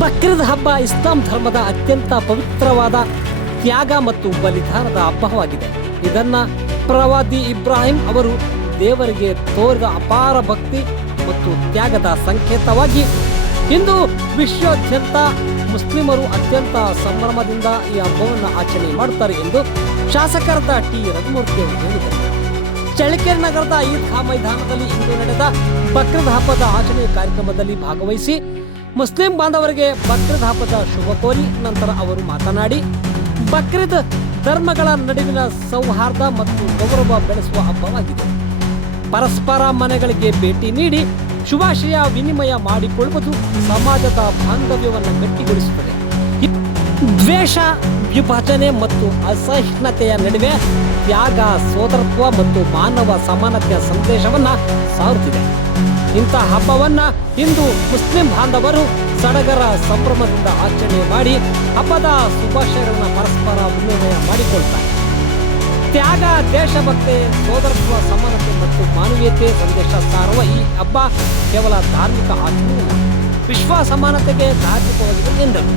ಬಕ್ರೀದ್ ಹಬ್ಬ ಇಸ್ಲಾಂ ಧರ್ಮದ ಅತ್ಯಂತ ಪವಿತ್ರವಾದ ತ್ಯಾಗ ಮತ್ತು ಬಲಿದಾನದ ಹಬ್ಬವಾಗಿದೆ. ಇದನ್ನ ಪ್ರವಾದಿ ಇಬ್ರಾಹಿಂ ಅವರು ದೇವರಿಗೆ ತೋರಿದ ಅಪಾರ ಭಕ್ತಿ ಮತ್ತು ತ್ಯಾಗದ ಸಂಕೇತವಾಗಿ ಇಂದು ವಿಶ್ವಾದ್ಯಂತ ಮುಸ್ಲಿಮರು ಅತ್ಯಂತ ಸಂಭ್ರಮದಿಂದ ಈ ಹಬ್ಬವನ್ನು ಆಚರಣೆ ಮಾಡುತ್ತಾರೆ ಎಂದು ಶಾಸಕರಾದ ಟಿ ರಘುಮೂರ್ತಿ ಅವರು ಹೇಳಿದರು. ಚಳ್ಳಕೆರೆ ನಗರದ ಈದ್ಗಾ ಮೈದಾನದಲ್ಲಿ ಇಂದು ನಡೆದ ಬಕ್ರೀದ್ ಹಬ್ಬದ ಆಚರಣೆ ಕಾರ್ಯಕ್ರಮದಲ್ಲಿ ಭಾಗವಹಿಸಿ ಮುಸ್ಲಿಂ ಬಾಂಧವರಿಗೆ ಬಕ್ರೀದ್ ಹಬ್ಬದ ಶುಭ ಕೋರಿ ನಂತರ ಅವರು ಮಾತನಾಡಿ, ಬಕ್ರೀದ್ ಧರ್ಮಗಳ ನಡುವಿನ ಸೌಹಾರ್ದ ಮತ್ತು ಗೌರವ ಬೆಳೆಸುವ ಹಬ್ಬವಾಗಿದೆ. ಪರಸ್ಪರ ಮನೆಗಳಿಗೆ ಭೇಟಿ ನೀಡಿ ಶುಭಾಶಯ ವಿನಿಮಯ ಮಾಡಿಕೊಳ್ಳುವುದು ಸಮಾಜದ ಬಾಂಧವ್ಯವನ್ನು ಗಟ್ಟಿಗೊಳಿಸುತ್ತದೆ. ದ್ವೇಷ, ವಿಭಜನೆ ಮತ್ತು ಅಸಹಿಷ್ಣುತೆಯ ನಡುವೆ ತ್ಯಾಗ, ಸೋದರತ್ವ ಮತ್ತು ಮಾನವ ಸಮಾನತೆಯ ಸಂದೇಶವನ್ನು ಸಾರುತ್ತಿದೆ. ಇಂಥ ಹಬ್ಬವನ್ನ ಇಂದು ಮುಸ್ಲಿಂ ಬಾಂಧವರು ಸಡಗರ ಸಂಭ್ರಮದಿಂದ ಆಚರಣೆ ಮಾಡಿ ಹಬ್ಬದ ಶುಭಾಶಯಗಳನ್ನು ಪರಸ್ಪರ ವಿನಿಮಯ ಮಾಡಿಕೊಳ್ತಾರೆ. ತ್ಯಾಗ, ದೇಶಭಕ್ತಿ, ಸೋದರತ್ವ, ಸಮಾನತೆ ಮತ್ತು ಮಾನವೀಯತೆ ಸಂದೇಶ ಸಾರುವ ಈ ಹಬ್ಬ ಕೇವಲ ಧಾರ್ಮಿಕ ಆಚರಣೆಯಲ್ಲ, ವಿಶ್ವ ಸಮಾನತೆಗೆ ಧಾರ್ಮಿಕವಾಗಿದೆ ಎಂದರು.